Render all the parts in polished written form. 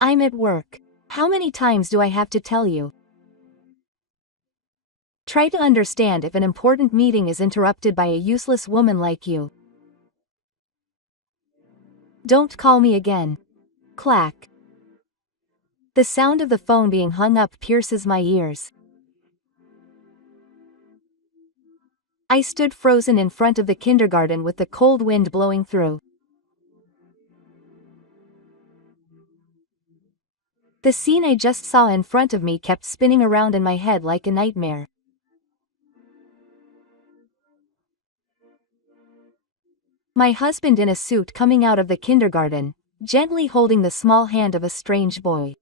I'm at work. How many times do I have to tell you? Try to understand if an important meeting is interrupted by a useless woman like you. Don't call me again. Clack. The sound of the phone being hung up pierces my ears. I stood frozen in front of the kindergarten with the cold wind blowing through. The scene I just saw in front of me kept spinning around in my head like a nightmare. My husband in a suit coming out of the kindergarten, gently holding the small hand of a strange boy.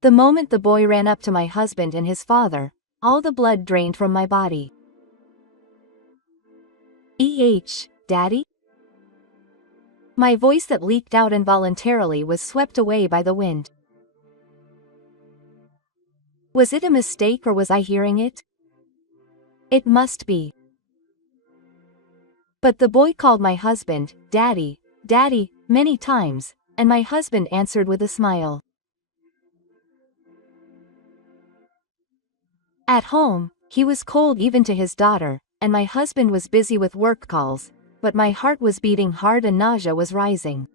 The moment the boy ran up to my husband and his father, all the blood drained from my body. Daddy? My voice that leaked out involuntarily was swept away by the wind. Was it a mistake or was I hearing it? It must be. But the boy called my husband, Daddy, Daddy, many times, and my husband answered with a smile. At home, he was cold even to his daughter, and my husband was busy with work calls, but my heart was beating hard and nausea was rising.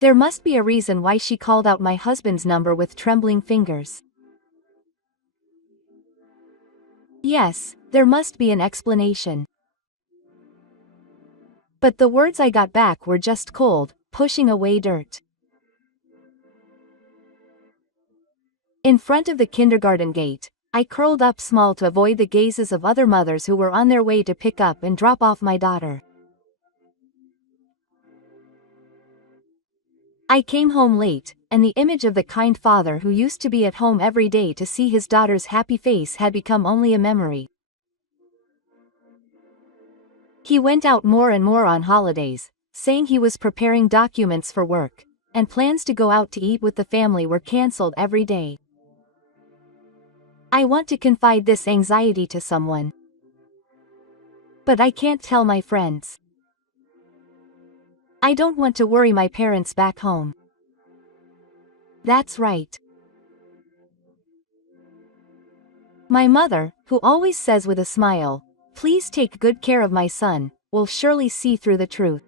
There must be a reason why she called out my husband's number with trembling fingers. Yes, there must be an explanation. But the words I got back were just cold, pushing away dirt. In front of the kindergarten gate, I curled up small to avoid the gazes of other mothers who were on their way to pick up and drop off my daughter. I came home late, and the image of the kind father who used to be at home every day to see his daughter's happy face had become only a memory. He went out more and more on holidays, saying he was preparing documents for work, and plans to go out to eat with the family were cancelled every day. I want to confide this anxiety to someone. But I can't tell my friends. I don't want to worry my parents back home. That's right. My mother, who always says with a smile, "Please take good care of my son," will surely see through the truth.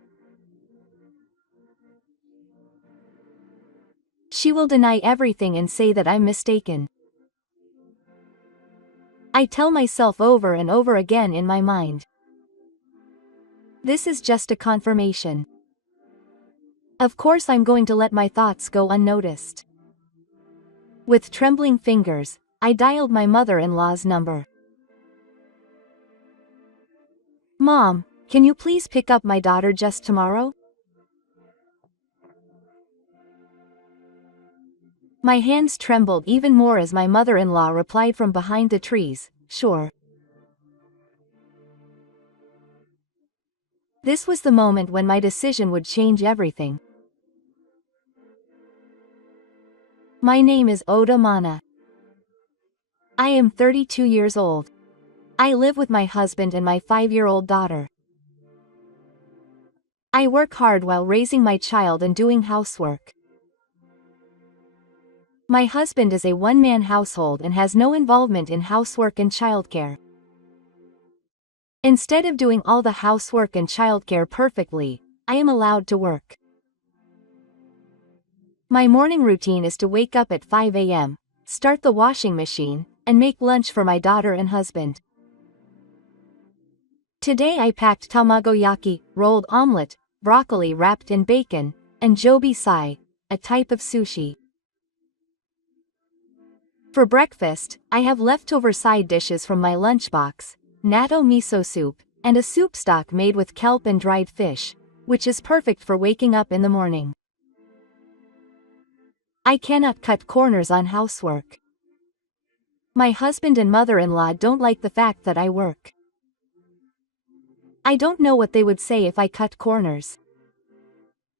She will deny everything and say that I'm mistaken. I tell myself over and over again in my mind. This is just a confirmation. Of course I'm going to let my thoughts go unnoticed. With trembling fingers, I dialed my mother-in-law's number. Mom, can you please pick up my daughter just tomorrow? My hands trembled even more as my mother-in-law replied from behind the trees, "Sure." This was the moment when my decision would change everything. My name is Oda Mana. I am 32 years old. I live with my husband and my 5-year-old daughter. I work hard while raising my child and doing housework. My husband is a one-man household and has no involvement in housework and childcare. Instead of doing all the housework and childcare perfectly, I am allowed to work. My morning routine is to wake up at 5 a.m., start the washing machine, and make lunch for my daughter and husband. Today I packed tamagoyaki, rolled omelette, broccoli wrapped in bacon, and jobi-sai, a type of sushi. For breakfast, I have leftover side dishes from my lunchbox, natto miso soup, and a soup stock made with kelp and dried fish, which is perfect for waking up in the morning. I cannot cut corners on housework. My husband and mother-in-law don't like the fact that I work. I don't know what they would say if I cut corners.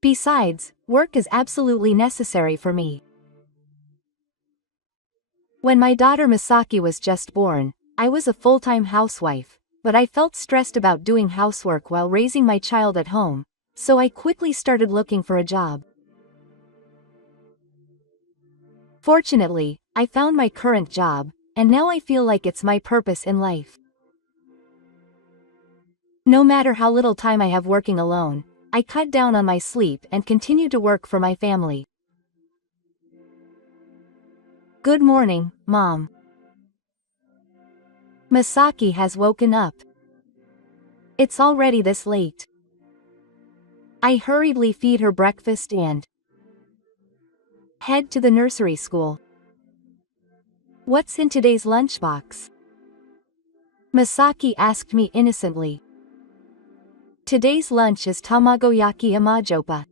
Besides, work is absolutely necessary for me. When my daughter Misaki was just born, I was a full-time housewife, but I felt stressed about doing housework while raising my child at home, so I quickly started looking for a job. Fortunately, I found my current job, and now I feel like it's my purpose in life. No matter how little time I have working alone, I cut down on my sleep and continue to work for my family. Good morning, Mom. Masaki has woken up. It's already this late. I hurriedly feed her breakfast and head to the nursery school. What's in today's lunchbox? Masaki asked me innocently. Today's lunch is tamagoyaki amajopa.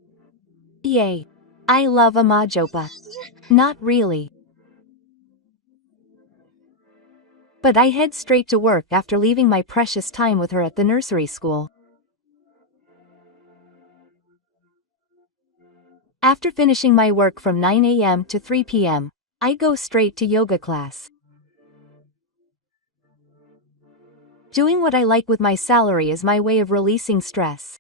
Yay. I love amajopa. Not really. But I head straight to work after leaving my precious time with her at the nursery school. After finishing my work from 9 a.m. to 3 p.m., I go straight to yoga class. Doing what I like with my salary is my way of releasing stress.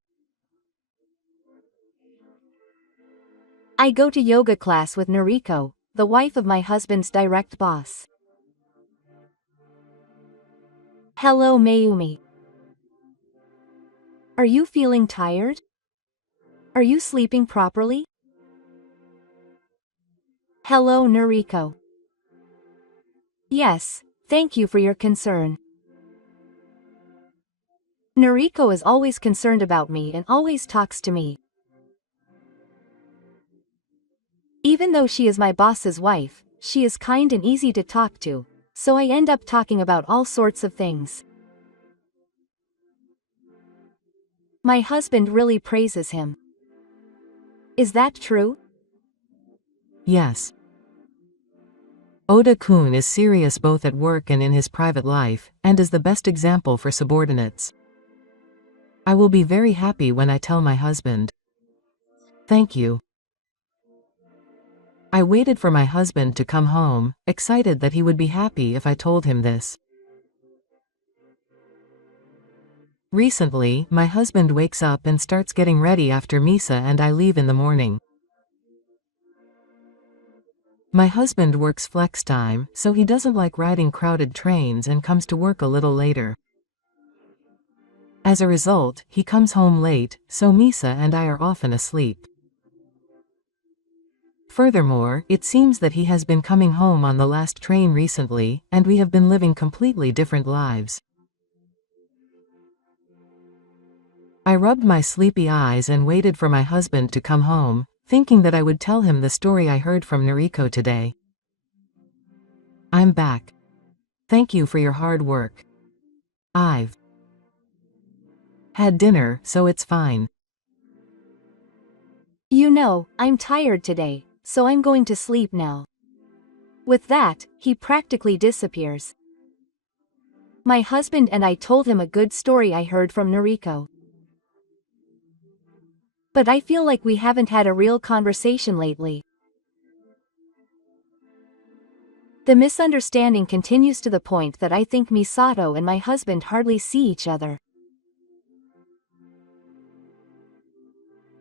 I go to yoga class with Noriko, the wife of my husband's direct boss. Hello, Mayumi. Are you feeling tired? Are you sleeping properly? Hello, Noriko. Yes, thank you for your concern. Noriko is always concerned about me and always talks to me. Even though she is my boss's wife, she is kind and easy to talk to, so I end up talking about all sorts of things. My husband really praises him. Is that true? Yes. Oda-kun is serious both at work and in his private life, and is the best example for subordinates. I will be very happy when I tell my husband. Thank you. I waited for my husband to come home, excited that he would be happy if I told him this. Recently, my husband wakes up and starts getting ready after Misa and I leave in the morning. My husband works flex time, so he doesn't like riding crowded trains and comes to work a little later. As a result, he comes home late, so Misa and I are often asleep. Furthermore, it seems that he has been coming home on the last train recently, and we have been living completely different lives. I rubbed my sleepy eyes and waited for my husband to come home, thinking that I would tell him the story I heard from Noriko today. I'm back. Thank you for your hard work. I've had dinner, so it's fine. You know, I'm tired today, so I'm going to sleep now. With that, he practically disappears. My husband and I told him a good story I heard from Noriko. But I feel like we haven't had a real conversation lately. The misunderstanding continues to the point that I think Misato and my husband hardly see each other.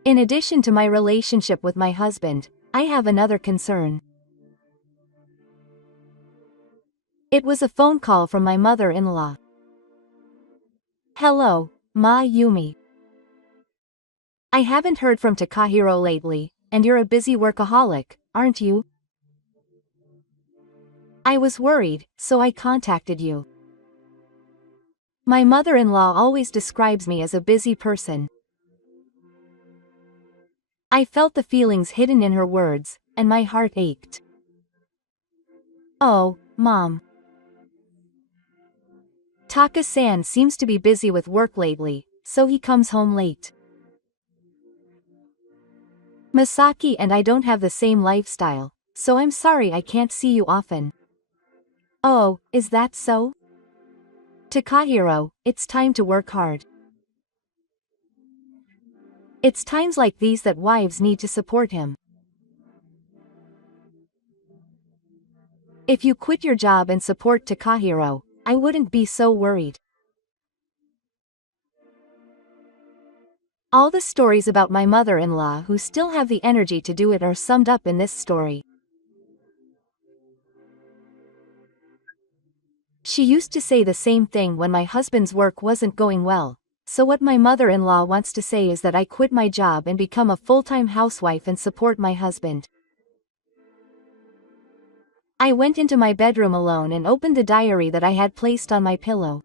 In addition to my relationship with my husband, I have another concern. It was a phone call from my mother-in-law. Hello, Ma Yumi. I haven't heard from Takahiro lately, and you're a busy workaholic, aren't you? I was worried, so I contacted you. My mother-in-law always describes me as a busy person. I felt the feelings hidden in her words, and my heart ached. Oh, Mom. Taka-san seems to be busy with work lately, so he comes home late. Masaki and I don't have the same lifestyle, so I'm sorry I can't see you often. Oh, is that so? Takahiro, it's time to work hard. It's times like these that wives need to support him. If you quit your job and support Takahiro, I wouldn't be so worried. All the stories about my mother-in-law who still have the energy to do it are summed up in this story. She used to say the same thing when my husband's work wasn't going well, so what my mother-in-law wants to say is that I quit my job and become a full-time housewife and support my husband. I went into my bedroom alone and opened the diary that I had placed on my pillow.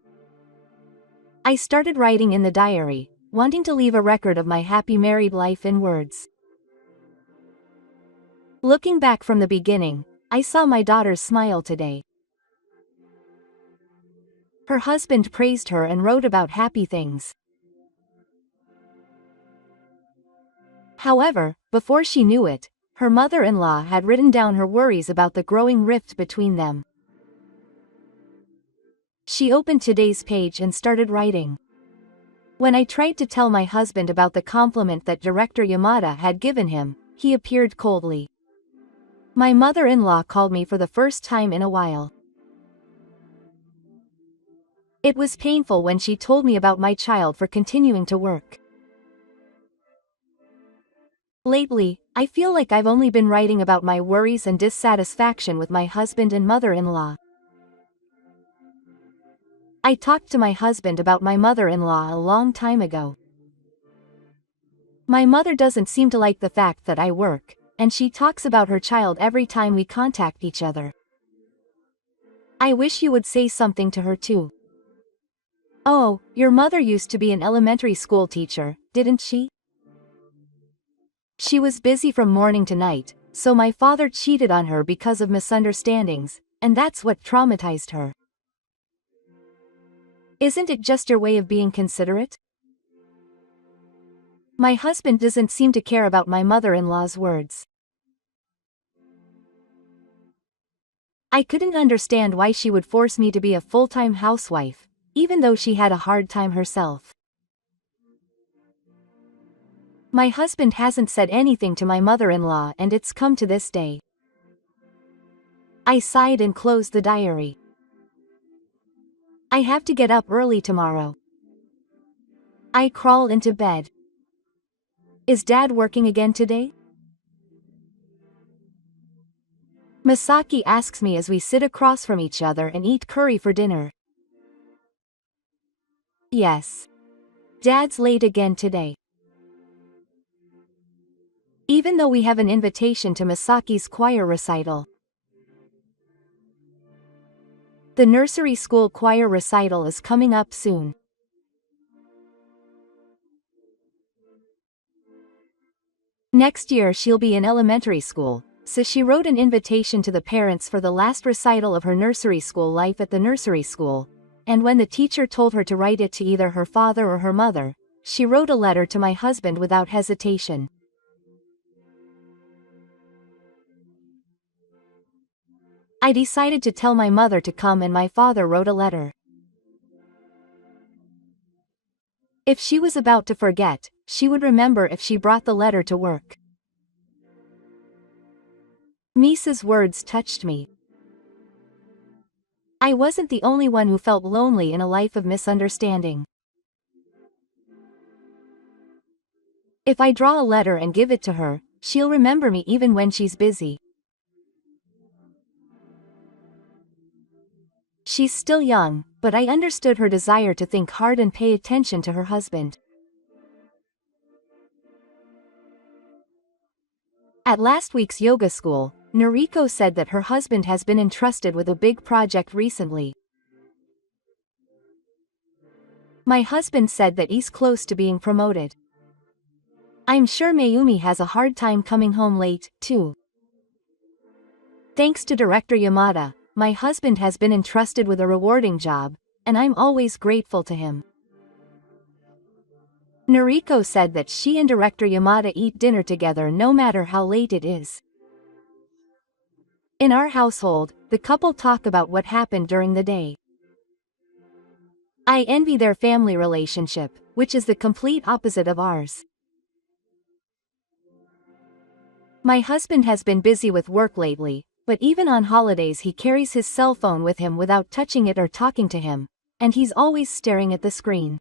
I started writing in the diary, wanting to leave a record of my happy married life in words. Looking back from the beginning, I saw my daughter's smile today. Her husband praised her and wrote about happy things. However, before she knew it, her mother-in-law had written down her worries about the growing rift between them. She opened today's page and started writing. When I tried to tell my husband about the compliment that Director Yamada had given him, he appeared coldly. My mother-in-law called me for the first time in a while. It was painful when she told me about my child for continuing to work. Lately, I feel like I've only been writing about my worries and dissatisfaction with my husband and mother-in-law. I talked to my husband about my mother-in-law a long time ago. My mother doesn't seem to like the fact that I work, and she talks about her child every time we contact each other. I wish you would say something to her too. Oh, your mother used to be an elementary school teacher, didn't she? She was busy from morning to night, so my father cheated on her because of misunderstandings, and that's what traumatized her. Isn't it just your way of being considerate? My husband doesn't seem to care about my mother-in-law's words. I couldn't understand why she would force me to be a full-time housewife, even though she had a hard time herself. My husband hasn't said anything to my mother-in-law and it's come to this day. I sighed and closed the diary. I have to get up early tomorrow. I crawl into bed. Is Dad working again today? Masaki asks me as we sit across from each other and eat curry for dinner. Yes. Dad's late again today. Even though we have an invitation to Masaki's choir recital. The nursery school choir recital is coming up soon. Next year she'll be in elementary school, so she wrote an invitation to the parents for the last recital of her nursery school life at the nursery school, and when the teacher told her to write it to either her father or her mother, she wrote a letter to my husband without hesitation. I decided to tell my mother to come and my father wrote a letter. If she was about to forget, she would remember if she brought the letter to work. Misa's words touched me. I wasn't the only one who felt lonely in a life of misunderstanding. If I draw a letter and give it to her, she'll remember me even when she's busy. She's still young, but I understood her desire to think hard and pay attention to her husband. At last week's yoga school, Noriko said that her husband has been entrusted with a big project recently. My husband said that he's close to being promoted. I'm sure Mayumi has a hard time coming home late, too. Thanks to Director Yamada, my husband has been entrusted with a rewarding job, and I'm always grateful to him. Noriko said that she and Director Yamada eat dinner together no matter how late it is. In our household, the couple talk about what happened during the day. I envy their family relationship, which is the complete opposite of ours. My husband has been busy with work lately, but even on holidays he carries his cell phone with him without touching it or talking to him, and he's always staring at the screen.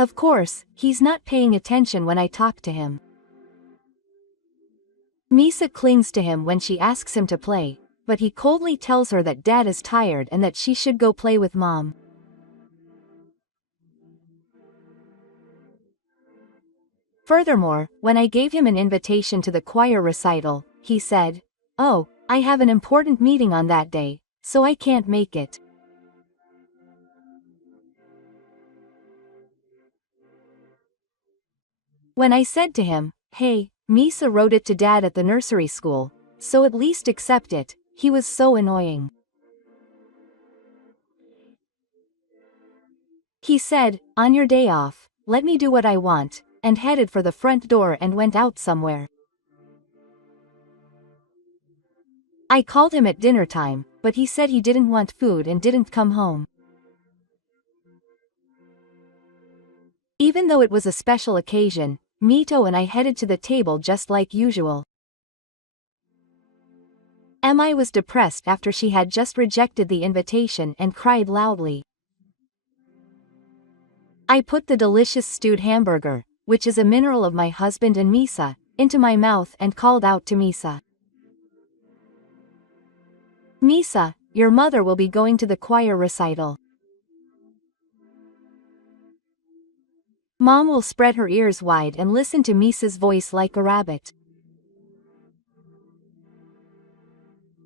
Of course, he's not paying attention when I talk to him. Misa clings to him when she asks him to play, but he coldly tells her that Dad is tired and that she should go play with Mom. Furthermore, when I gave him an invitation to the choir recital, he said, "Oh, I have an important meeting on that day, so I can't make it." When I said to him, "Hey, Misa wrote it to Dad at the nursery school, so at least accept it," he was so annoying. He said, "On your day off, let me do what I want," and headed for the front door and went out somewhere. I called him at dinner time, but he said he didn't want food and didn't come home. Even though it was a special occasion, Mito and I headed to the table just like usual. Emma was depressed after she had just rejected the invitation and cried loudly. I put the delicious stewed hamburger, which is a mineral of my husband and Misa, into my mouth and called out to Misa. "Misa, your mother will be going to the choir recital. Mom will spread her ears wide and listen to Misa's voice like a rabbit.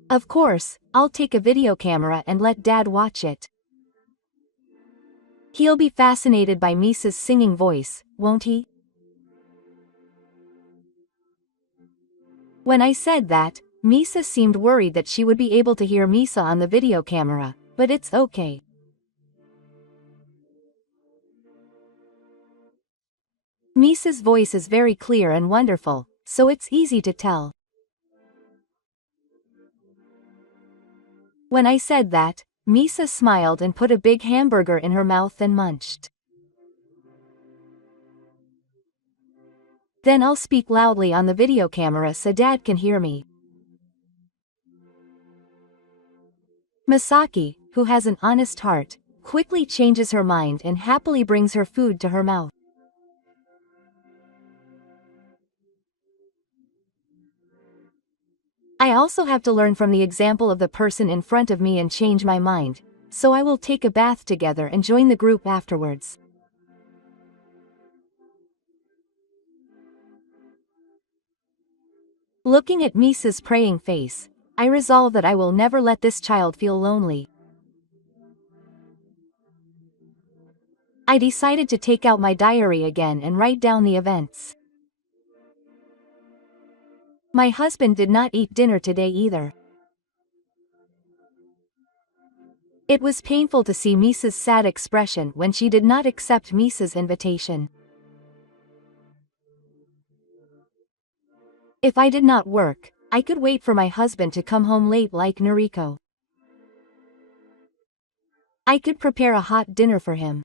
Of course, I'll take a video camera and let Dad watch it. He'll be fascinated by Misa's singing voice, won't he?" When I said that, Misa seemed worried that she would be able to hear Misa on the video camera, but it's okay. Misa's voice is very clear and wonderful, so it's easy to tell. When I said that, Misa smiled and put a big hamburger in her mouth and munched. "Then I'll speak loudly on the video camera so Dad can hear me." Misaki, who has an honest heart, quickly changes her mind and happily brings her food to her mouth. I also have to learn from the example of the person in front of me and change my mind, so I will take a bath together and join the group afterwards. Looking at Misa's praying face, I resolve that I will never let this child feel lonely. I decided to take out my diary again and write down the events. My husband did not eat dinner today either. It was painful to see Misa's sad expression when she did not accept Misa's invitation. If I did not work, I could wait for my husband to come home late like Noriko. I could prepare a hot dinner for him.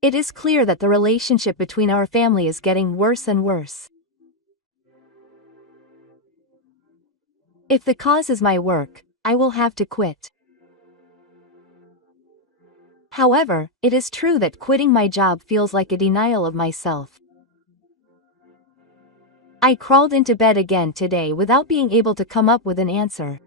It is clear that the relationship between our family is getting worse and worse. If the cause is my work, I will have to quit. However, it is true that quitting my job feels like a denial of myself. I crawled into bed again today without being able to come up with an answer.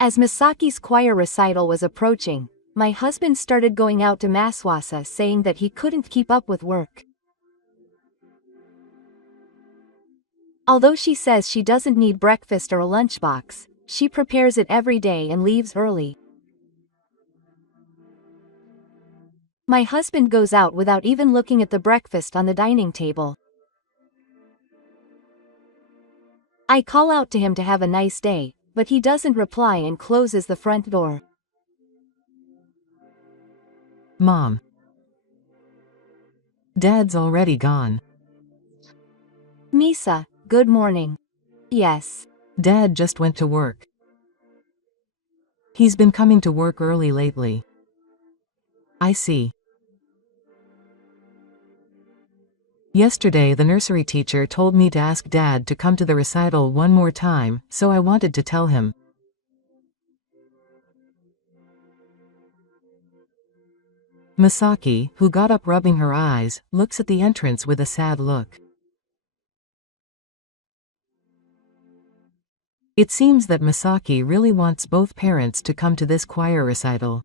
As Misaki's choir recital was approaching, my husband started going out to Maswasa saying that he couldn't keep up with work. Although she says she doesn't need breakfast or a lunchbox, she prepares it every day and leaves early. My husband goes out without even looking at the breakfast on the dining table. I call out to him to have a nice day, but he doesn't reply and closes the front door. Mom. Dad's already gone. Misa, good morning. Yes. Dad just went to work. He's been coming to work early lately. I see. Yesterday the nursery teacher told me to ask Dad to come to the recital one more time, so I wanted to tell him. Misaki, who got up rubbing her eyes, looks at the entrance with a sad look. It seems that Misaki really wants both parents to come to this choir recital.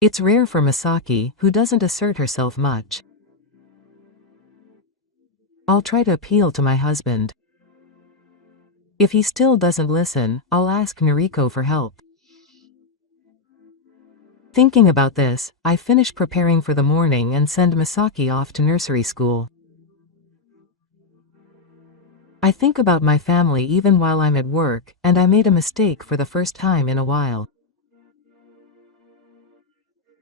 It's rare for Misaki, who doesn't assert herself much. I'll try to appeal to my husband. If he still doesn't listen, I'll ask Noriko for help. Thinking about this, I finish preparing for the morning and send Misaki off to nursery school. I think about my family even while I'm at work, and I made a mistake for the first time in a while.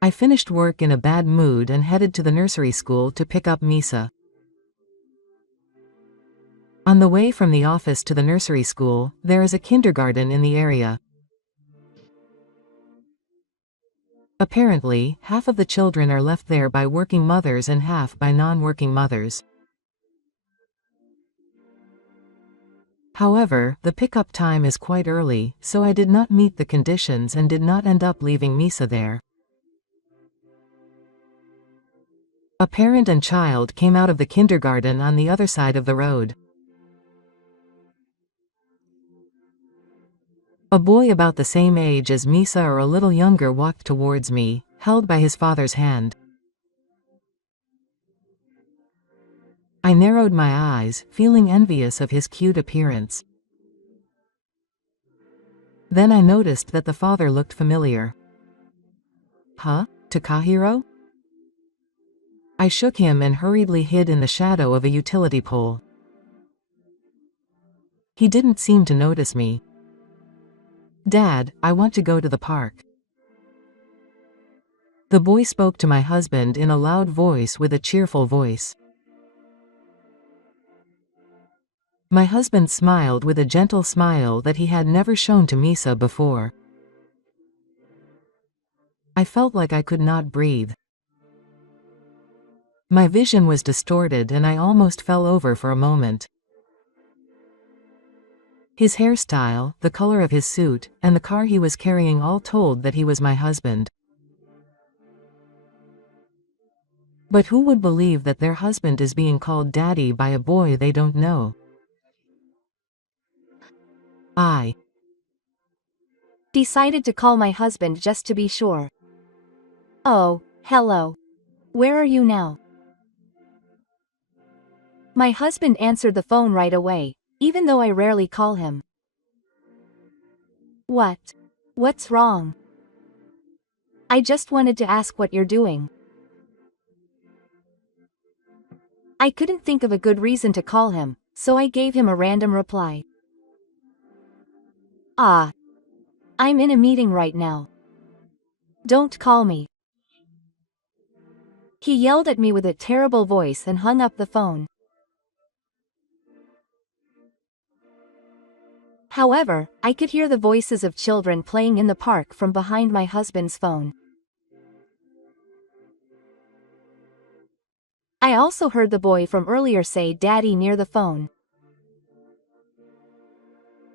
I finished work in a bad mood and headed to the nursery school to pick up Misa. On the way from the office to the nursery school, there is a kindergarten in the area. Apparently, half of the children are left there by working mothers and half by non-working mothers. However, the pickup time is quite early, so I did not meet the conditions and did not end up leaving Misa there. A parent and child came out of the kindergarten on the other side of the road. A boy about the same age as Misa or a little younger walked towards me, held by his father's hand. I narrowed my eyes, feeling envious of his cute appearance. Then I noticed that the father looked familiar. Huh? Takahiro? I shook him and hurriedly hid in the shadow of a utility pole. He didn't seem to notice me. Dad, I want to go to the park. The boy spoke to my husband in a loud voice with a cheerful voice. My husband smiled with a gentle smile that he had never shown to Misa before. I felt like I could not breathe. My vision was distorted and I almost fell over for a moment. His hairstyle, the color of his suit, and the car he was carrying all told that he was my husband. But who would believe that their husband is being called daddy by a boy they don't know? I decided to call my husband just to be sure. Oh, hello. Where are you now? My husband answered the phone right away, even though I rarely call him. What? What's wrong? I just wanted to ask what you're doing. I couldn't think of a good reason to call him, so I gave him a random reply. Ah. I'm in a meeting right now. Don't call me. He yelled at me with a terrible voice and hung up the phone. However, I could hear the voices of children playing in the park from behind my husband's phone. I also heard the boy from earlier say "Daddy" near the phone.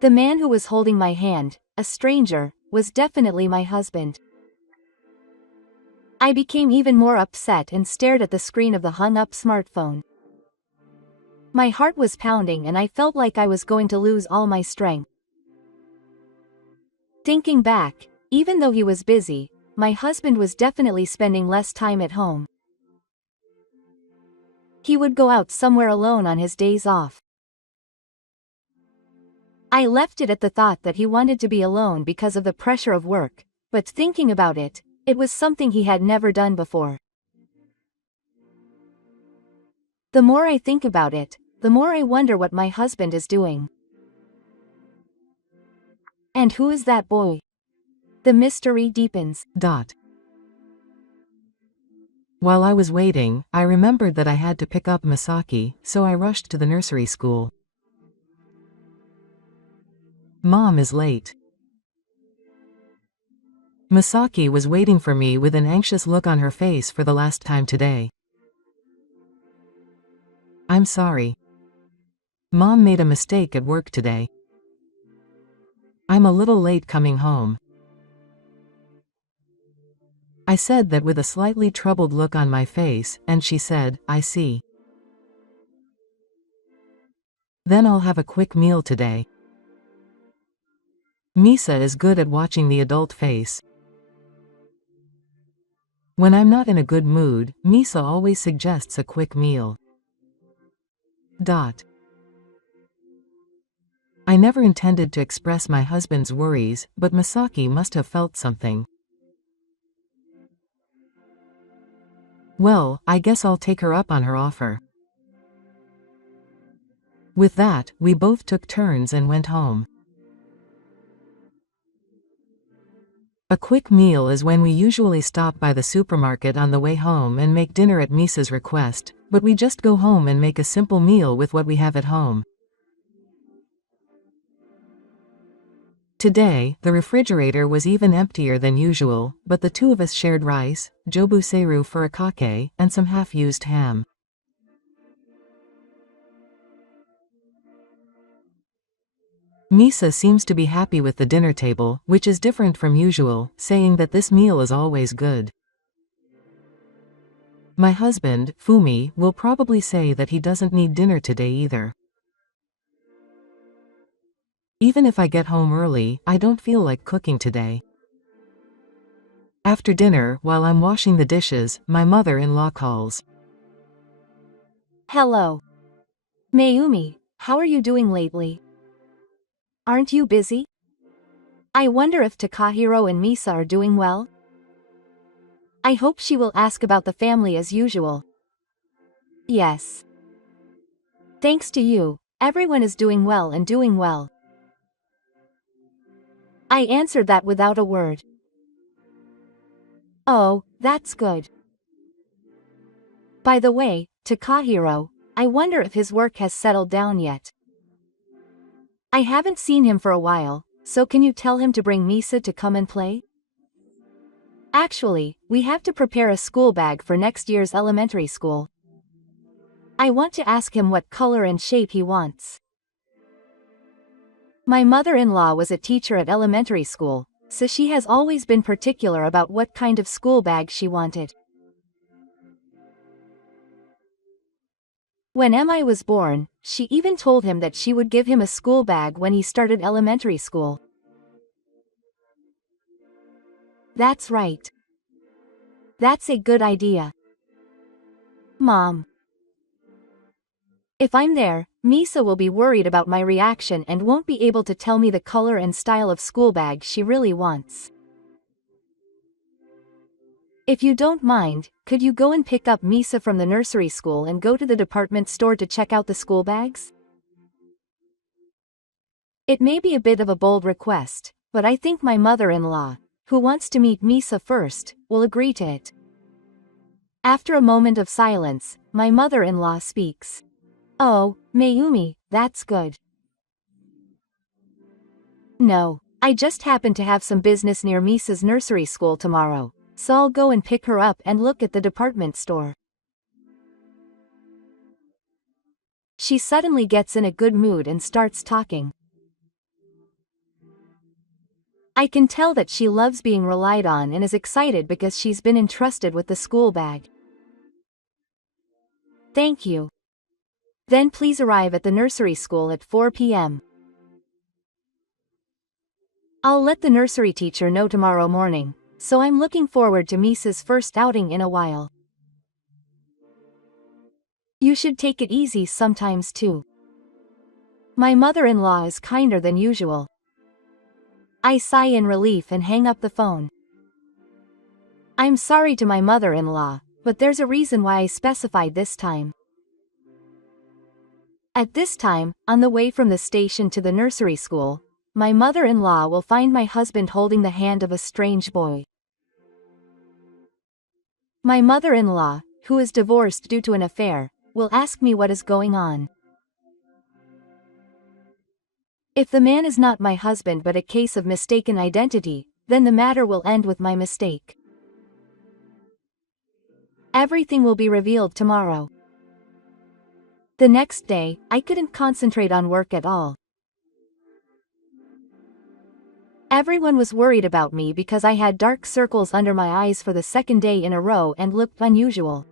The man who was holding my hand, a stranger, was definitely my husband. I became even more upset and stared at the screen of the hung-up smartphone. My heart was pounding and I felt like I was going to lose all my strength. Thinking back, even though he was busy, my husband was definitely spending less time at home. He would go out somewhere alone on his days off. I left it at the thought that he wanted to be alone because of the pressure of work, but thinking about it, it was something he had never done before. The more I think about it, the more I wonder what my husband is doing. And who is that boy? The mystery deepens. While I was waiting, I remembered that I had to pick up Misaki, so I rushed to the nursery school. Mom is late. Misaki was waiting for me with an anxious look on her face for the last time today. I'm sorry. Mom made a mistake at work today. I'm a little late coming home. I said that with a slightly troubled look on my face, and she said, I see. Then I'll have a quick meal today. Misa is good at watching the adult face. When I'm not in a good mood, Misa always suggests a quick meal. I never intended to express my husband's worries, but Masaki must have felt something. Well, I guess I'll take her up on her offer. With that, we both took turns and went home. A quick meal is when we usually stop by the supermarket on the way home and make dinner at Misa's request, but we just go home and make a simple meal with what we have at home. Today, the refrigerator was even emptier than usual, but the two of us shared rice, jobuseru furikake, and some half-used ham. Misa seems to be happy with the dinner table, which is different from usual, saying that this meal is always good. My husband, Fumi, will probably say that he doesn't need dinner today either. Even if I get home early, I don't feel like cooking today. After dinner, while I'm washing the dishes, my mother-in-law calls. Hello. Mayumi, how are you doing lately? Aren't you busy? I wonder if Takahiro and Misa are doing well? I hope she will ask about the family as usual. Yes. Thanks to you, everyone is doing well and doing well. I answered that without a word. Oh, that's good. By the way, Takahiro, I wonder if his work has settled down yet. I haven't seen him for a while, so can you tell him to bring Misa to come and play? Actually, we have to prepare a school bag for next year's elementary school. I want to ask him what color and shape he wants. My mother-in-law was a teacher at elementary school, so she has always been particular about what kind of school bag she wanted. When Mi was born, she even told him that she would give him a school bag when he started elementary school. That's right. That's a good idea. Mom. If I'm there, Misa will be worried about my reaction and won't be able to tell me the color and style of school bag she really wants. If you don't mind, could you go and pick up Misa from the nursery school and go to the department store to check out the school bags? It may be a bit of a bold request, but I think my mother-in-law, who wants to meet Misa first, will agree to it. After a moment of silence, my mother-in-law speaks. Oh, Mayumi, that's good. No, I just happen to have some business near Misa's nursery school tomorrow, so I'll go and pick her up and look at the department store. She suddenly gets in a good mood and starts talking. I can tell that she loves being relied on and is excited because she's been entrusted with the school bag. Thank you. Then please arrive at the nursery school at 4 p.m. I'll let the nursery teacher know tomorrow morning, so I'm looking forward to Misa's first outing in a while. You should take it easy sometimes too. My mother-in-law is kinder than usual. I sigh in relief and hang up the phone. I'm sorry to my mother-in-law, but there's a reason why I specified this time. At this time, on the way from the station to the nursery school, my mother-in-law will find my husband holding the hand of a strange boy. My mother-in-law, who is divorced due to an affair, will ask me what is going on. If the man is not my husband but a case of mistaken identity, then the matter will end with my mistake. Everything will be revealed tomorrow. The next day, I couldn't concentrate on work at all. Everyone was worried about me because I had dark circles under my eyes for the second day in a row and looked unusual.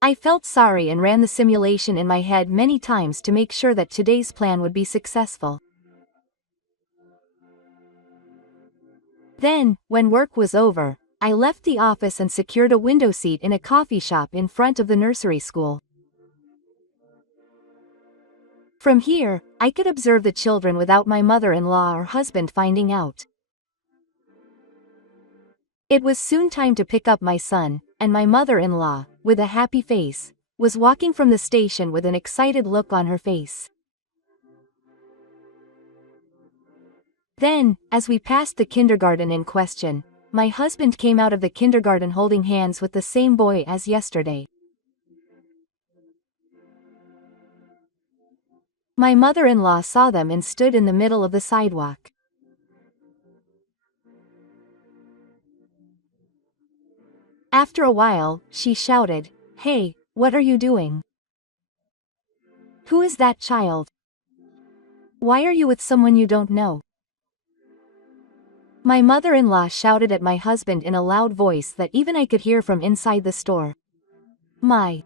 I felt sorry and ran the simulation in my head many times to make sure that today's plan would be successful. Then, when work was over, I left the office and secured a window seat in a coffee shop in front of the nursery school. From here, I could observe the children without my mother-in-law or husband finding out. It was soon time to pick up my son, and my mother-in-law, with a happy face, was walking from the station with an excited look on her face. Then, as we passed the kindergarten in question, my husband came out of the kindergarten holding hands with the same boy as yesterday. My mother-in-law saw them and stood in the middle of the sidewalk. After a while, she shouted, "Hey, what are you doing? Who is that child? Why are you with someone you don't know?" My mother-in-law shouted at my husband in a loud voice that even I could hear from inside the store. My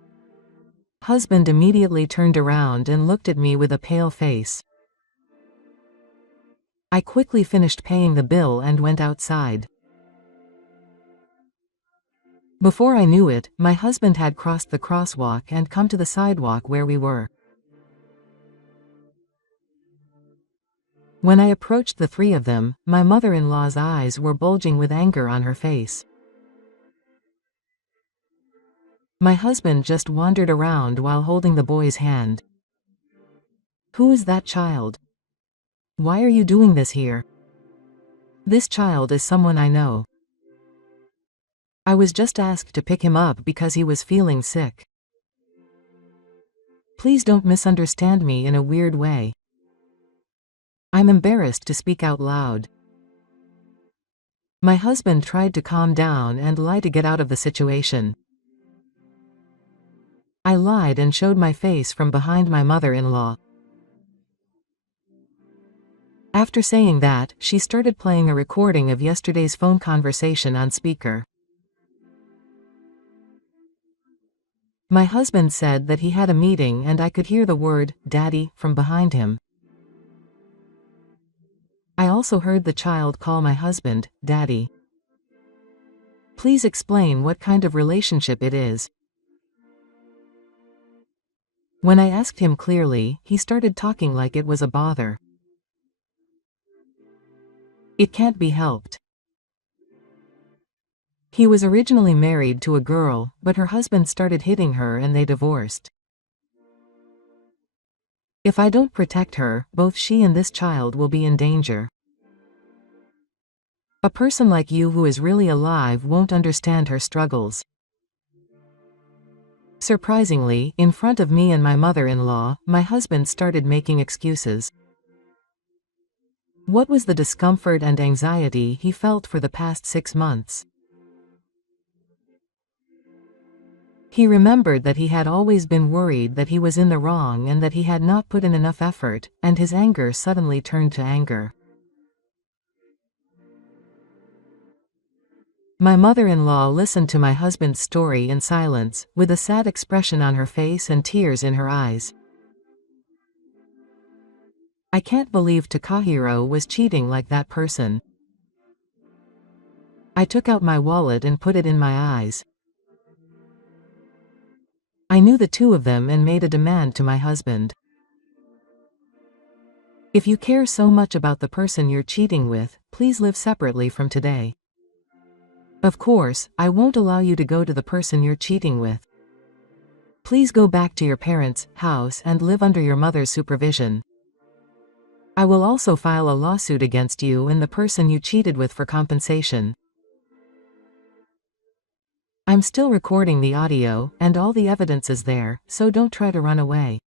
husband immediately turned around and looked at me with a pale face. I quickly finished paying the bill and went outside. Before I knew it, my husband had crossed the crosswalk and come to the sidewalk where we were. When I approached the three of them, my mother-in-law's eyes were bulging with anger on her face. My husband just wandered around while holding the boy's hand. "Who is that child? Why are you doing this here? This child is someone I know. I was just asked to pick him up because he was feeling sick. Please don't misunderstand me in a weird way. I'm embarrassed to speak out loud." My husband tried to calm down and lie to get out of the situation. I lied and showed my face from behind my mother-in-law. After saying that, she started playing a recording of yesterday's phone conversation on speaker. My husband said that he had a meeting and I could hear the word, "Daddy," from behind him. I also heard the child call my husband, "Daddy." Please explain what kind of relationship it is. When I asked him clearly, he started talking like it was a bother. It can't be helped. He was originally married to a girl, but her husband started hitting her and they divorced. If I don't protect her, both she and this child will be in danger. A person like you who is really alive won't understand her struggles. Surprisingly, in front of me and my mother-in-law, my husband started making excuses. What was the discomfort and anxiety he felt for the past 6 months? He remembered that he had always been worried that he was in the wrong and that he had not put in enough effort, and his anger suddenly turned to anger. My mother-in-law listened to my husband's story in silence, with a sad expression on her face and tears in her eyes. I can't believe Takahiro was cheating like that person. I took out my wallet and put it in my eyes. I knew the two of them and made a demand to my husband. If you care so much about the person you're cheating with, please live separately from today. Of course, I won't allow you to go to the person you're cheating with. Please go back to your parents' house and live under your mother's supervision. I will also file a lawsuit against you and the person you cheated with for compensation. I'm still recording the audio, and all the evidence is there, so don't try to run away.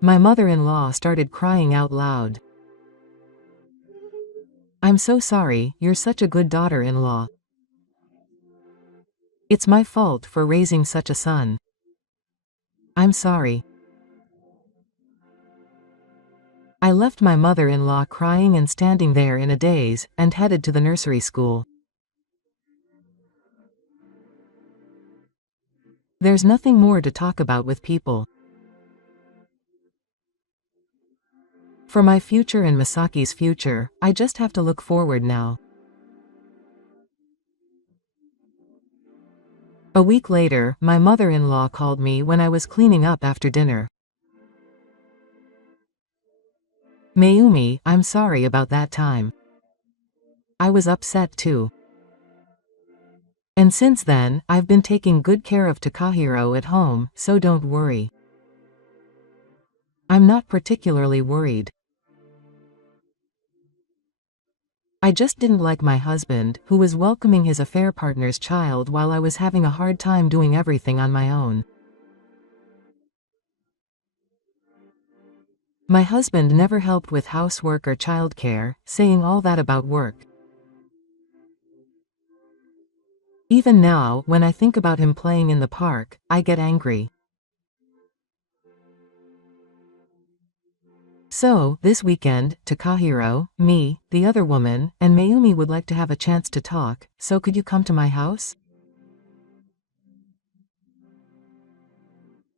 My mother-in-law started crying out loud. I'm so sorry, you're such a good daughter-in-law. It's my fault for raising such a son. I'm sorry. I left my mother-in-law crying and standing there in a daze, and headed to the nursery school. There's nothing more to talk about with people. For my future and Misaki's future, I just have to look forward now. A week later, my mother-in-law called me when I was cleaning up after dinner. Mayumi, I'm sorry about that time. I was upset too. And since then, I've been taking good care of Takahiro at home, so don't worry. I'm not particularly worried. I just didn't like my husband, who was welcoming his affair partner's child while I was having a hard time doing everything on my own. My husband never helped with housework or childcare, saying all that about work. Even now, when I think about him playing in the park, I get angry. So, this weekend, Takahiro, me, the other woman, and Mayumi would like to have a chance to talk, so could you come to my house?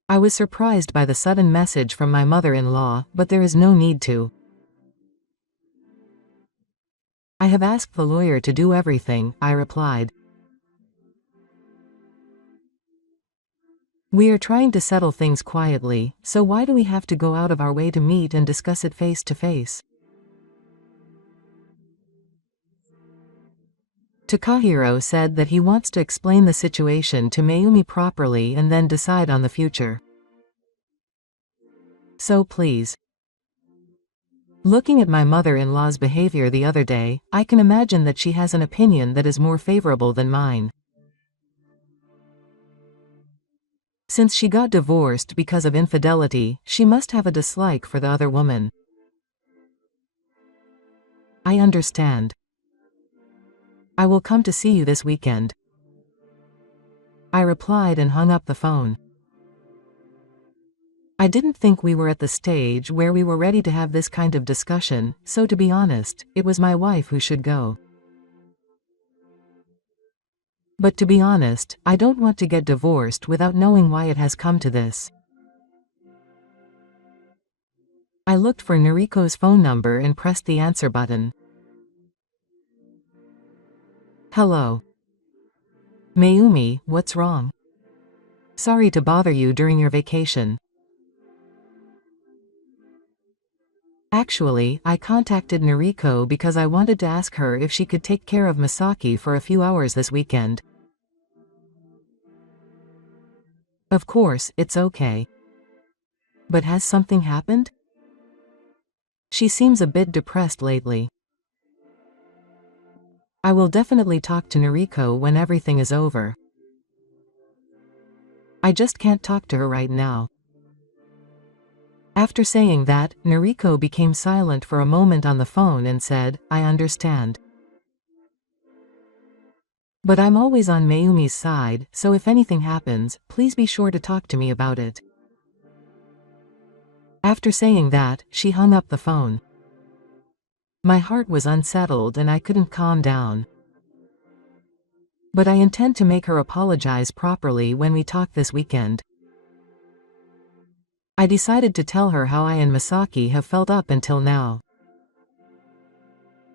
I was surprised by the sudden message from my mother-in-law, but there is no need to. I have asked the lawyer to do everything, I replied. We are trying to settle things quietly, so why do we have to go out of our way to meet and discuss it face to face? Takahiro said that he wants to explain the situation to Mayumi properly and then decide on the future. So please. Looking at my mother-in-law's behavior the other day, I can imagine that she has an opinion that is more favorable than mine. Since she got divorced because of infidelity, she must have a dislike for the other woman. I understand. I will come to see you this weekend. I replied and hung up the phone. I didn't think we were at the stage where we were ready to have this kind of discussion, so to be honest, it was my wife who should go. But to be honest, I don't want to get divorced without knowing why it has come to this. I looked for Noriko's phone number and pressed the answer button. Hello. Mayumi, what's wrong? Sorry to bother you during your vacation. Actually, I contacted Noriko because I wanted to ask her if she could take care of Misaki for a few hours this weekend. Of course, it's okay. But has something happened? She seems a bit depressed lately. I will definitely talk to Noriko when everything is over. I just can't talk to her right now. After saying that, Noriko became silent for a moment on the phone and said, I understand. But I'm always on Mayumi's side, so if anything happens, please be sure to talk to me about it. After saying that, she hung up the phone. My heart was unsettled and I couldn't calm down. But I intend to make her apologize properly when we talk this weekend. I decided to tell her how I and Misaki have felt up until now.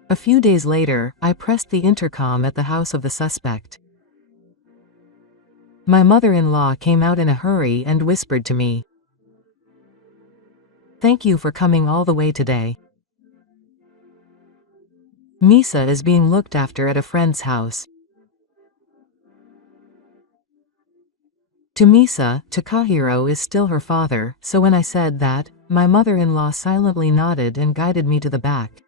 A few days later, I pressed the intercom at the house of the suspect. My mother-in-law came out in a hurry and whispered to me, "Thank you for coming all the way today. Misa is being looked after at a friend's house." To Misa, Takahiro is still her father, so when I said that, my mother-in-law silently nodded and guided me to the back.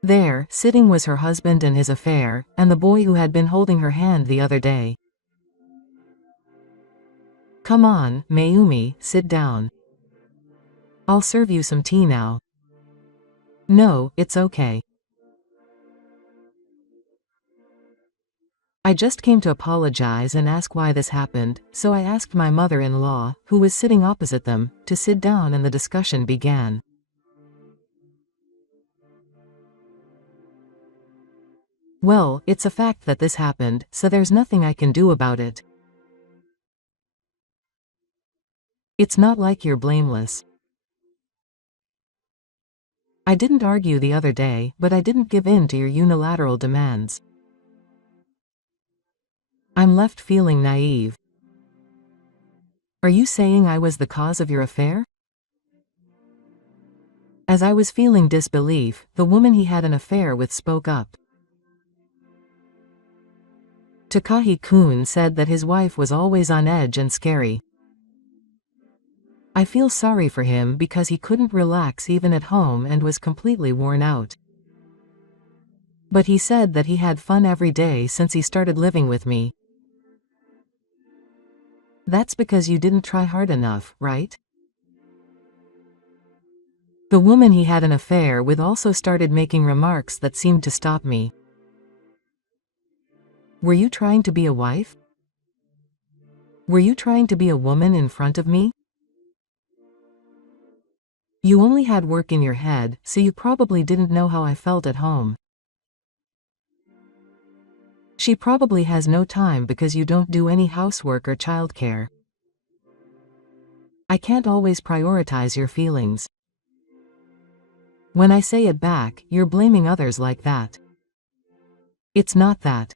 There, sitting was her husband and his affair, and the boy who had been holding her hand the other day. "Come on, Mayumi, sit down. I'll serve you some tea now." "No, it's okay. I just came to apologize and ask why this happened, so I asked my mother-in-law, who was sitting opposite them, to sit down and the discussion began. Well, it's a fact that this happened, so there's nothing I can do about it. It's not like you're blameless. I didn't argue the other day, but I didn't give in to your unilateral demands. I'm left feeling naive. Are you saying I was the cause of your affair? As I was feeling disbelief, the woman he had an affair with spoke up. Takagi-kun said that his wife was always on edge and scary. I feel sorry for him because he couldn't relax even at home and was completely worn out. But he said that he had fun every day since he started living with me. That's because you didn't try hard enough, right? The woman he had an affair with also started making remarks that seemed to stop me. Were you trying to be a wife? Were you trying to be a woman in front of me? You only had work in your head, so you probably didn't know how I felt at home. She probably has no time because you don't do any housework or childcare. I can't always prioritize your feelings. When I say it back, you're blaming others like that. It's not that.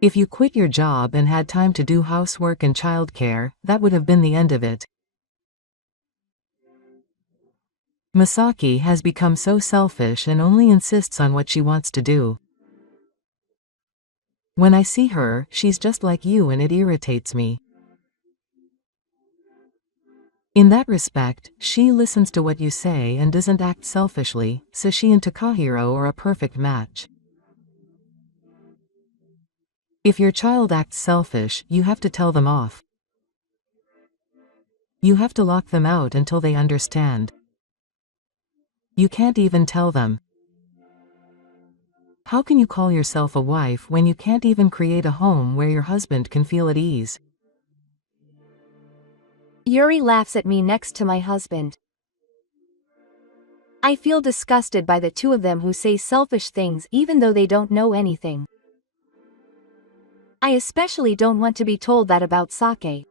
If you quit your job and had time to do housework and childcare, that would have been the end of it. Misaki has become so selfish and only insists on what she wants to do. When I see her, she's just like you and it irritates me. In that respect, she listens to what you say and doesn't act selfishly, so she and Takahiro are a perfect match. If your child acts selfish, you have to tell them off. You have to lock them out until they understand. You can't even tell them. How can you call yourself a wife when you can't even create a home where your husband can feel at ease? Yuri laughs at me next to my husband. I feel disgusted by the two of them who say selfish things even though they don't know anything. I especially don't want to be told that about Sake.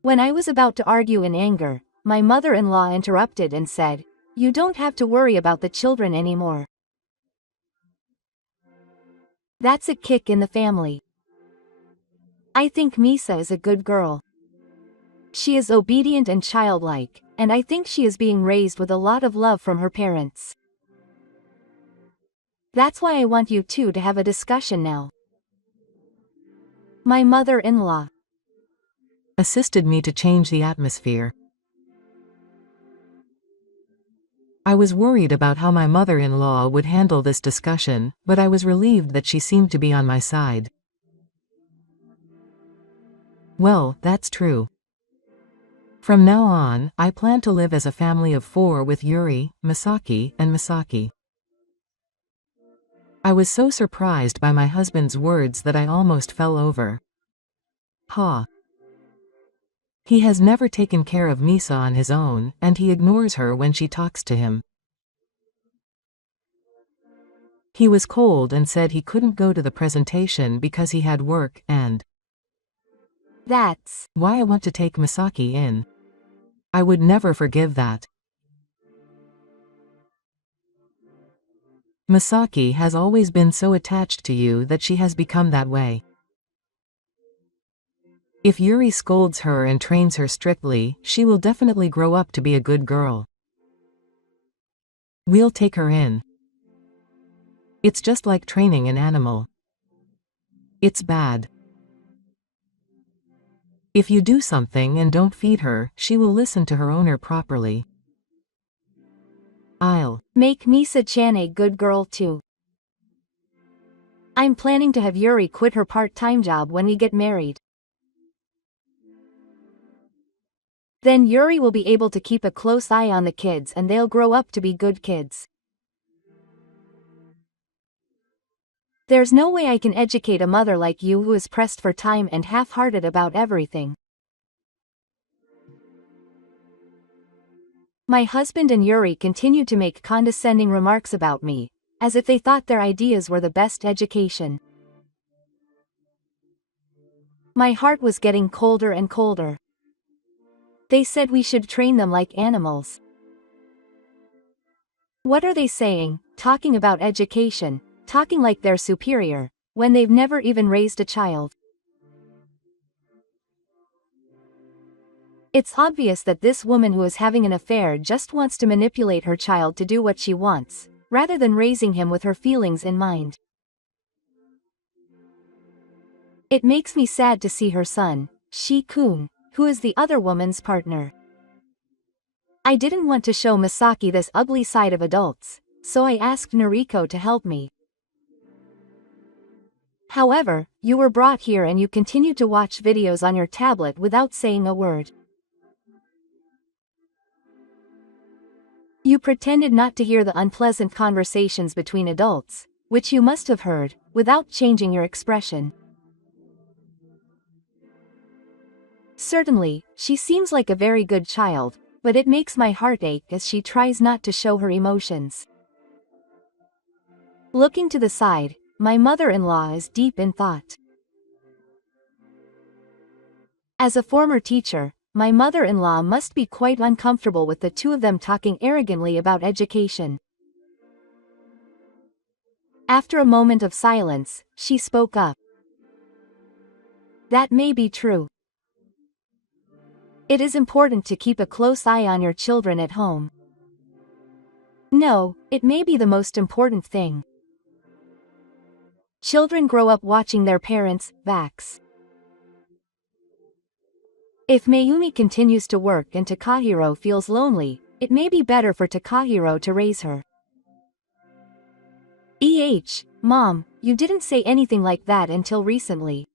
When I was about to argue in anger, my mother-in-law interrupted and said, "You don't have to worry about the children anymore. That's a kick in the family." I think Misa is a good girl. She is obedient and childlike, and I think she is being raised with a lot of love from her parents. That's why I want you two to have a discussion now. My mother-in-law assisted me to change the atmosphere. I was worried about how my mother-in-law would handle this discussion, but I was relieved that she seemed to be on my side. Well, that's true. From now on, I plan to live as a family of 4 with Yuri, Misaki, and Misaki. I was so surprised by my husband's words that I almost fell over. Ha! He has never taken care of Misa on his own, and he ignores her when she talks to him. He was cold and said he couldn't go to the presentation because he had work, and that's why I want to take Misaki in. I would never forgive that. Misaki has always been so attached to you that she has become that way. If Yuri scolds her and trains her strictly, she will definitely grow up to be a good girl. We'll take her in. It's just like training an animal. It's bad. If you do something and don't feed her, she will listen to her owner properly. I'll make Misa-chan a good girl too. I'm planning to have Yuri quit her part-time job when we get married. Then Yuri will be able to keep a close eye on the kids and they'll grow up to be good kids. There's no way I can educate a mother like you who is pressed for time and half-hearted about everything. My husband and Yuri continued to make condescending remarks about me, as if they thought their ideas were the best education. My heart was getting colder and colder. They said we should train them like animals. What are they saying, talking about education, talking like they're superior, when they've never even raised a child? It's obvious that this woman who is having an affair just wants to manipulate her child to do what she wants, rather than raising him with her feelings in mind. It makes me sad to see her son, Shi-kun, who is the other woman's partner. I didn't want to show Misaki this ugly side of adults, so I asked Noriko to help me. However, you were brought here and you continued to watch videos on your tablet without saying a word. You pretended not to hear the unpleasant conversations between adults, which you must have heard, without changing your expression. Certainly, she seems like a very good child, but it makes my heart ache as she tries not to show her emotions. Looking to the side, my mother-in-law is deep in thought. As a former teacher, my mother-in-law must be quite uncomfortable with the two of them talking arrogantly about education. After a moment of silence, she spoke up. That may be true. It is important to keep a close eye on your children at home. No, it may be the most important thing. Children grow up watching their parents' backs. If Mayumi continues to work and Takahiro feels lonely, it may be better for Takahiro to raise her. Mom, you didn't say anything like that until recently.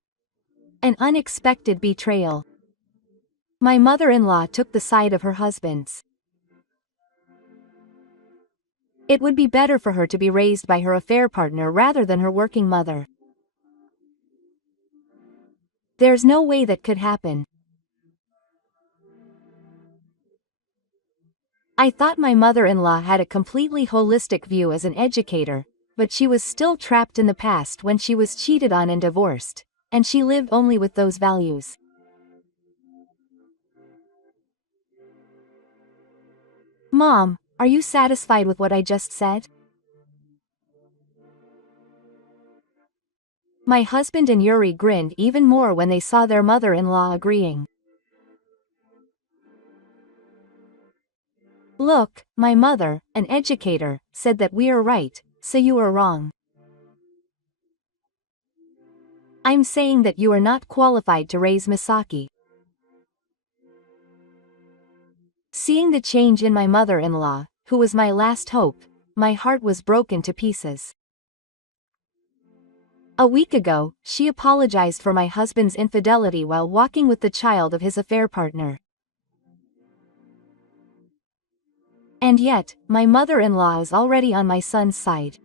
An unexpected betrayal. My mother-in-law took the side of her husband's. It would be better for her to be raised by her affair partner rather than her working mother. There's no way that could happen. I thought my mother-in-law had a completely holistic view as an educator, but she was still trapped in the past when she was cheated on and divorced, and she lived only with those values. Mom, are you satisfied with what I just said? My husband and Yuri grinned even more when they saw their mother-in-law agreeing. Look, my mother, an educator, said that we are right, so you are wrong. I'm saying that you are not qualified to raise Misaki. Seeing the change in my mother-in-law, who was my last hope, my heart was broken to pieces. A week ago, she apologized for my husband's infidelity while walking with the child of his affair partner. And yet, my mother-in-law is already on my son's side.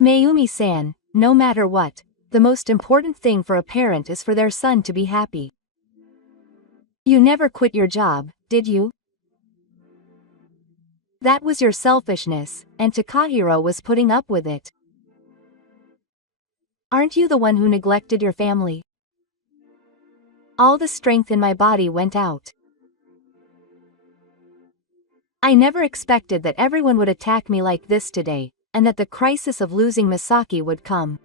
Mayumi-san, no matter what, the most important thing for a parent is for their son to be happy. You never quit your job, did you? That was your selfishness, and Takahiro was putting up with it. Aren't you the one who neglected your family? All the strength in my body went out. I never expected that everyone would attack me like this today, and that the crisis of losing Misaki would come.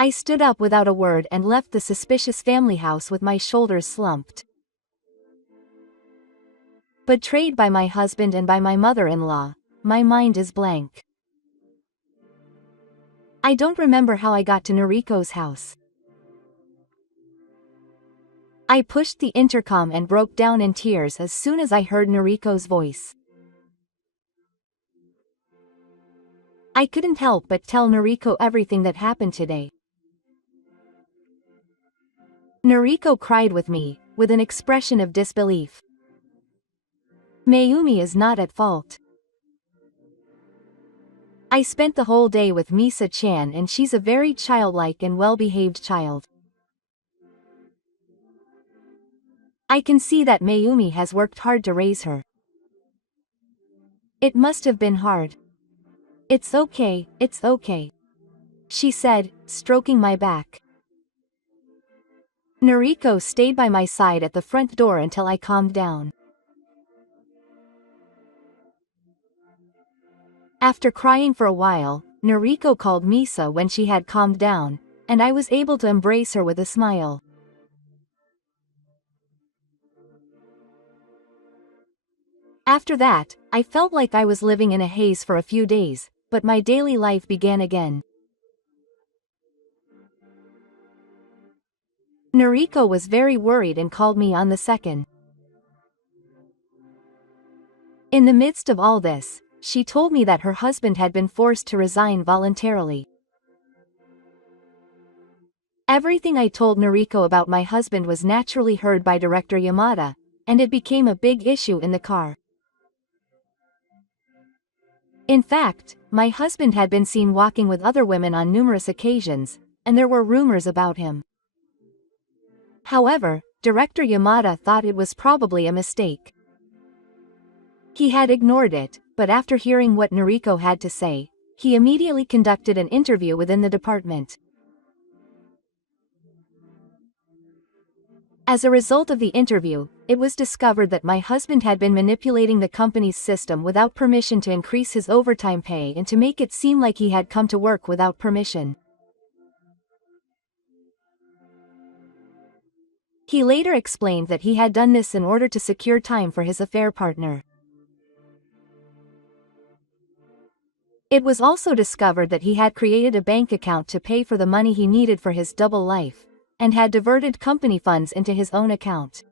I stood up without a word and left the suspicious family house with my shoulders slumped. Betrayed by my husband and by my mother-in-law, my mind is blank. I don't remember how I got to Noriko's house. I pushed the intercom and broke down in tears as soon as I heard Noriko's voice. I couldn't help but tell Noriko everything that happened today. Noriko cried with me, with an expression of disbelief. Mayumi is not at fault. I spent the whole day with Misa-chan and she's a very childlike and well-behaved child. I can see that Mayumi has worked hard to raise her. It must have been hard. It's okay, she said, stroking my back. Noriko stayed by my side at the front door until I calmed down. After crying for a while, Noriko called Misa when she had calmed down, and I was able to embrace her with a smile. After that, I felt like I was living in a haze for a few days, but my daily life began again. Noriko was very worried and called me on the second. In the midst of all this, she told me that her husband had been forced to resign voluntarily. Everything I told Noriko about my husband was naturally heard by Director Yamada, and it became a big issue in the car. In fact, my husband had been seen walking with other women on numerous occasions, and there were rumors about him. However, Director Yamada thought it was probably a mistake. He had ignored it, but after hearing what Noriko had to say, he immediately conducted an interview within the department. As a result of the interview, it was discovered that my husband had been manipulating the company's system without permission to increase his overtime pay and to make it seem like he had come to work without permission. He later explained that he had done this in order to secure time for his affair partner. It was also discovered that he had created a bank account to pay for the money he needed for his double life, and had diverted company funds into his own account.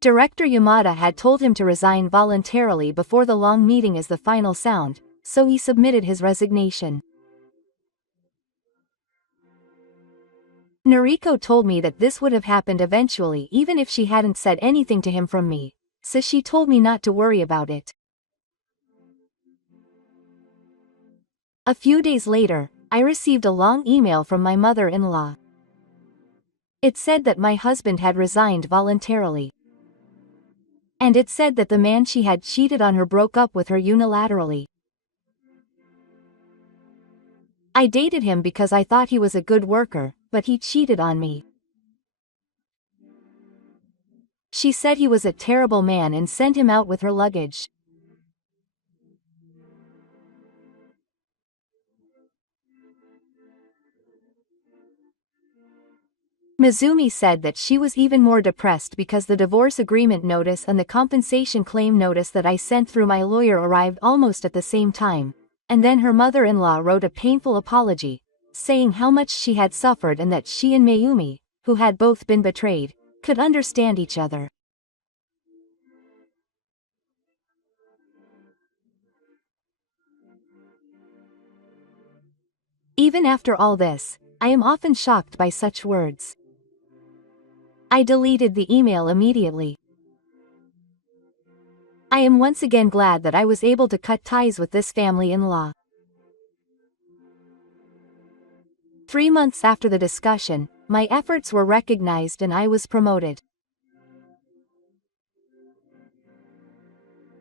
Director Yamada had told him to resign voluntarily before the long meeting as the final sound, so he submitted his resignation. Noriko told me that this would have happened eventually even if she hadn't said anything to him from me, so she told me not to worry about it. A few days later, I received a long email from my mother-in-law. It said that my husband had resigned voluntarily. And it said that the man she had cheated on her broke up with her unilaterally. I dated him because I thought he was a good worker, but he cheated on me. She said he was a terrible man and sent him out with her luggage. Mizumi said that she was even more depressed because the divorce agreement notice and the compensation claim notice that I sent through my lawyer arrived almost at the same time, and then her mother-in-law wrote a painful apology, saying how much she had suffered and that she and Mayumi, who had both been betrayed, could understand each other. Even after all this, I am often shocked by such words. I deleted the email immediately. I am once again glad that I was able to cut ties with this family-in-law. 3 months after the discussion, my efforts were recognized and I was promoted.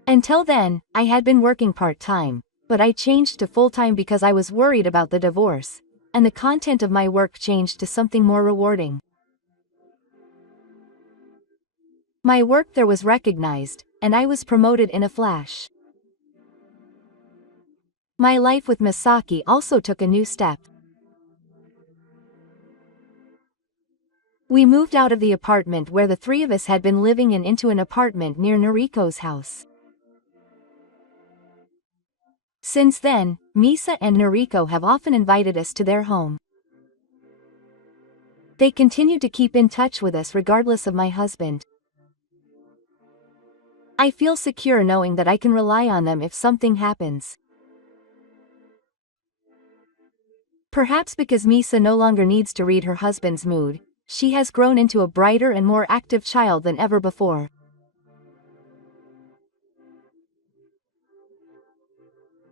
Until then, I had been working part-time, but I changed to full-time because I was worried about the divorce, and the content of my work changed to something more rewarding. My work there was recognized, and I was promoted in a flash. My life with Misaki also took a new step. We moved out of the apartment where the three of us had been living and into an apartment near Noriko's house. Since then, Misa and Noriko have often invited us to their home. They continue to keep in touch with us regardless of my husband. I feel secure knowing that I can rely on them if something happens. Perhaps because Misa no longer needs to read her husband's mood, she has grown into a brighter and more active child than ever before.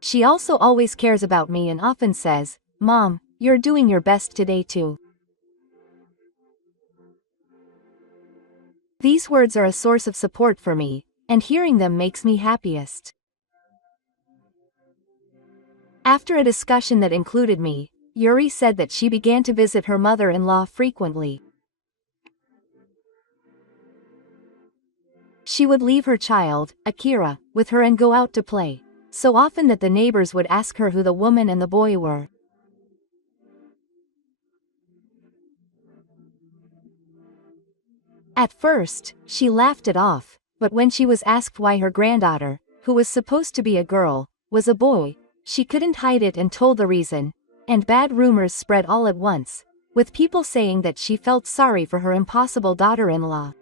She also always cares about me and often says, "Mom, you're doing your best today too." These words are a source of support for me, and hearing them makes me happiest. After a discussion that included me, Yuri said that she began to visit her mother-in-law frequently. She would leave her child, Akira, with her and go out to play, so often that the neighbors would ask her who the woman and the boy were. At first, she laughed it off, but when she was asked why her granddaughter, who was supposed to be a girl, was a boy, she couldn't hide it and told the reason, and bad rumors spread all at once, with people saying that she felt sorry for her impossible daughter-in-law.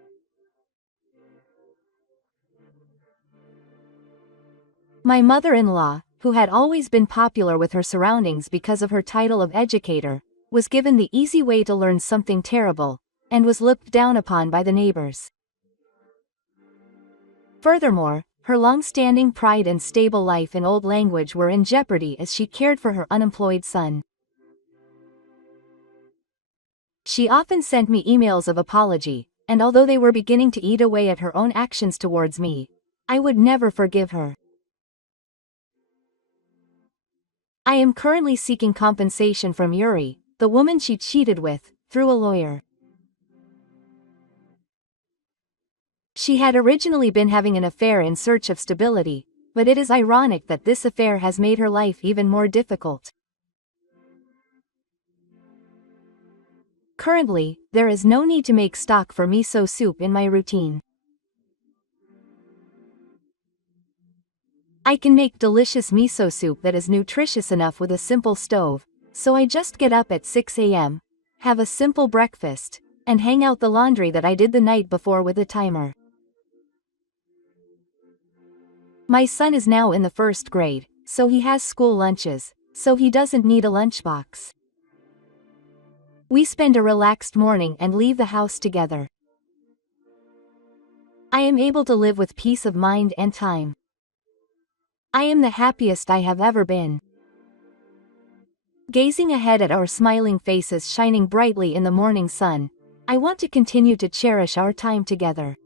My mother-in-law, who had always been popular with her surroundings because of her title of educator, was given the easy way to learn something terrible, and was looked down upon by the neighbors. Furthermore, her long-standing pride and stable life in old language were in jeopardy as she cared for her unemployed son. She often sent me emails of apology, and although they were beginning to eat away at her own actions towards me, I would never forgive her. I am currently seeking compensation from Yuri, the woman she cheated with, through a lawyer. She had originally been having an affair in search of stability, but it is ironic that this affair has made her life even more difficult. Currently, there is no need to make stock for miso soup in my routine. I can make delicious miso soup that is nutritious enough with a simple stove, so I just get up at 6 a.m., have a simple breakfast, and hang out the laundry that I did the night before with a timer. My son is now in the 1st grade, so he has school lunches, so he doesn't need a lunchbox. We spend a relaxed morning and leave the house together. I am able to live with peace of mind and time. I am the happiest I have ever been. Gazing ahead at our smiling faces shining brightly in the morning sun, I want to continue to cherish our time together.